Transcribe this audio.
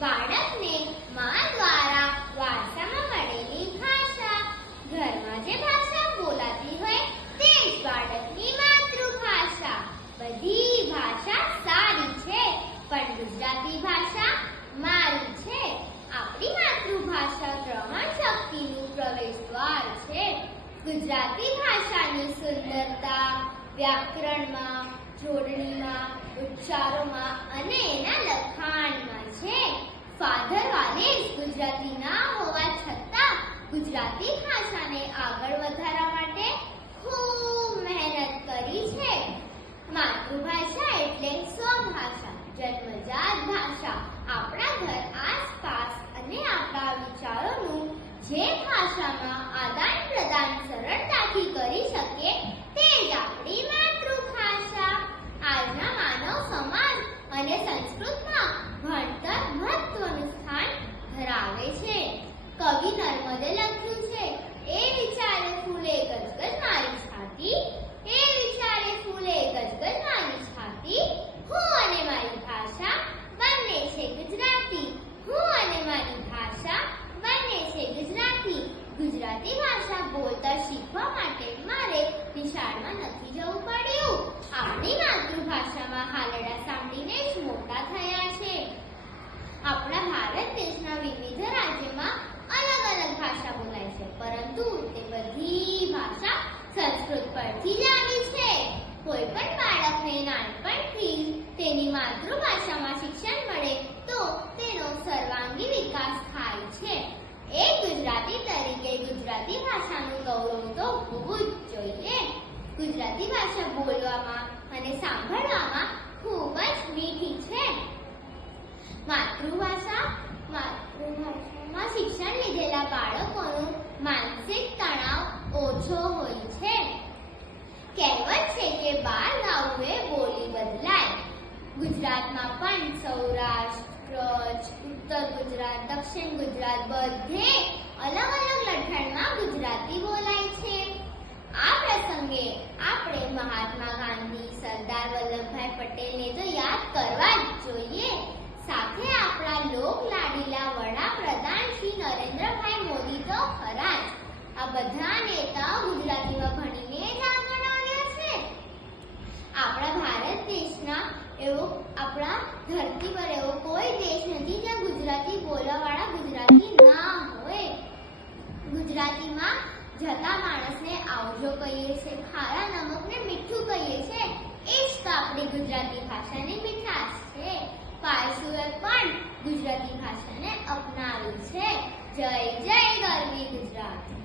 બાળકને મા દ્વારા વારસામાં મળેલી ભાષા. ઘરમાં જે ભાષા બોલાતી હોય તે જ બાળકની માતૃભાષા. બધી ભાષા સારી છે, પણ ગુજરાતી ભાષા મારી છે. આપણી માતૃભાષા ગ્રહણ શક્તિનું પ્રવેશદ્વાર છે. ગુજરાતી ભાષાની સુંદરતા, વ્યાકરણમાં, જોડણીમાં, ઉચ્ચારોમાં અને એના લખાણ ફાધર વાલેસ ગુજરાતી ના હોવા છતાં ગુજરાતી ભાષાને આગળ વધારવા માટે ખૂબ મહેનત કરી છે. માતૃભાષા એટલે સ્વભાષા, જન્મજાત ભાષા. આપણા ઘર આસપાસ અને આપણા વિચારોનું જે ભાષામાં ધરાવે છે. કવિ નર્મદે લખ્યું છે એ વિચારે ફૂલે ગજગજ મારી છાતી એ વિચારે ફૂલે ગજગજ મારી છાતી હું અને મારી ભાષા બંને છે ગુજરાતી હું અને મારી ભાષા બંને છે ગુજરાતી ગુજરાતી ભાષા બોલતા શીખવા માટે મારે નિશાળમાં નથી જવું પડ્યું આપણી માતૃભાષામાં હાલડા સાંભળીને જ મોટા થયા છે આપણા ભારત દેશના વિવિધ રાજ્યોમાં અલગ અલગ ભાષા બોલાય છે પરંતુ તે બધી ભાષા સંસ્કૃત પરથી જ આવી છે કોઈ પણ બાળકને નાનપણથી જ તેની માતૃભાષામાં શિક્ષણ મળે તો તેનો સર્વાંગી વિકાસ થાય છે. એક ગુજરાતી તરીકે ગુજરાતી ભાષાનું ગૌરવ તો હોવું જ જોઈએ. ગુજરાતી ભાષા બોલવામાં અને સાંભળવામાં ખૂબ જ મીઠી છે માતૃભાષા માતૃભાષામાં શિક્ષણ લીધેલા બાળકોનું માનસિક તણાવ ઓછો હોય છે કહેવત છે કે બાર ગાવું એ બોલી બદલાય ગુજરાતમાં પણ સૌરાષ્ટ્ર કચ્છ ઉત્તર ગુજરાત, દક્ષિણ ગુજરાત બધે અલગ અલગ લખાણમાં ગુજરાતી બોલાય છે. આ પ્રસંગે આપણે મહાત્મા ગાંધી, સરદાર વલ્લભભાઈ પટેલને તો યાદ કરવા જ જોઈએ સાથે આપણા લોક લાડીલા વડાપ્રધાન શ્રી નરેન્દ્રભાઈ મોદી તો ખરા જ આ બધા નેતાઓ ગુજરાતીમાં ભણીને જ આગળ આવ્યા છે આપણા ભારત દેશના એવો આપણા ધરતી પર એવો કોઈ દેશ નથી જ્યાં ગુજરાતી બોલવાવાળા ગુજરાતી ના હોય ગુજરાતીમાં જતા આવજો કહીએ છે ખારા નમકને મીઠું કહીએ છે, એ જ તો આપણી ગુજરાતી ભાષાની મીઠાશ છે. પારસુએ પણ ગુજરાતી ભાષાને અપનાવી છે. જય જય ગરવી ગુજરાત.